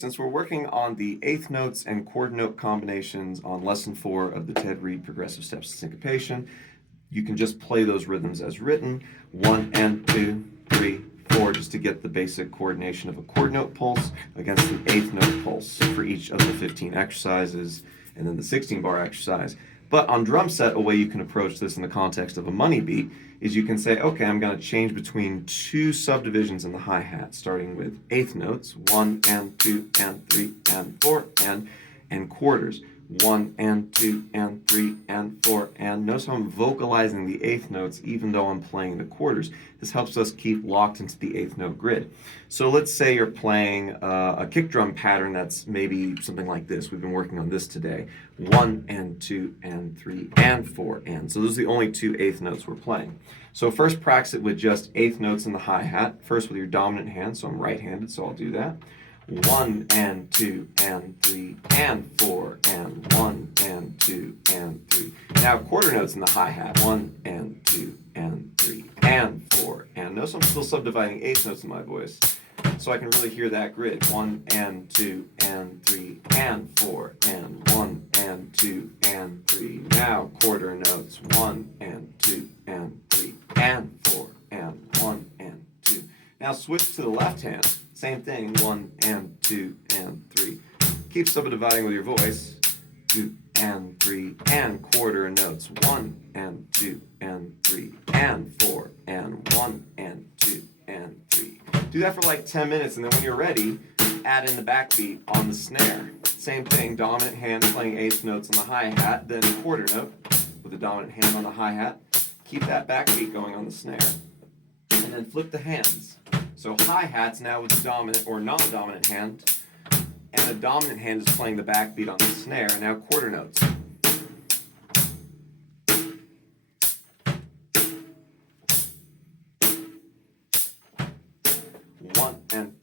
Since we're working on the eighth notes and quarter note combinations on lesson 4 of the Ted Reed Progressive Steps to Syncopation, you can just play those rhythms as written, 1 and 2, 3, 4, just to get the basic coordination of a quarter note pulse against an eighth note pulse for each of the 15 exercises and then the 16-bar exercise. But on drum set, a way you can approach this in the context of a money beat is you can say, okay, I'm going to change between two subdivisions in the hi-hat, starting with eighth notes, 1 and 2 and 3 and 4, and quarters, 1 and 2 and 3 and 4, and notice how I'm vocalizing the eighth notes even though I'm playing the quarters. This helps us keep locked into the eighth note grid. So let's say you're playing a kick drum pattern that's maybe something like this. We've been working on this today. 1 and 2 and 3 and 4 and. So those are the only two eighth notes we're playing. So first practice it with just eighth notes in the hi-hat. First with your dominant hand, so I'm right-handed, so I'll do that. 1 and 2 and 3 and 4 and 1 and 2 and 3. Now quarter notes in the hi-hat. 1 and 2 and 3 and 4 and. Notice I'm still subdividing eighth notes in my voice, so I can really hear that grid. 1 and 2 and 3 and 4 and 1 and 2 and 3. Now quarter notes. 1 and 2 and 3 and 4 and 1 and 2. Now switch to the left hand. Same thing, 1 and 2 and 3. Keep subdividing with your voice. 2 and 3 and quarter notes. 1 and 2 and 3 and 4 and 1 and 2 and 3. Do that for like 10 minutes, and then when you're ready, add in the backbeat on the snare. Same thing, dominant hand playing eighth notes on the hi-hat, then quarter note with the dominant hand on the hi-hat. Keep that backbeat going on the snare, and then flip the hands. So hi-hats now with the dominant or non-dominant hand, and the dominant hand is playing the backbeat on the snare. Now quarter notes. 1 and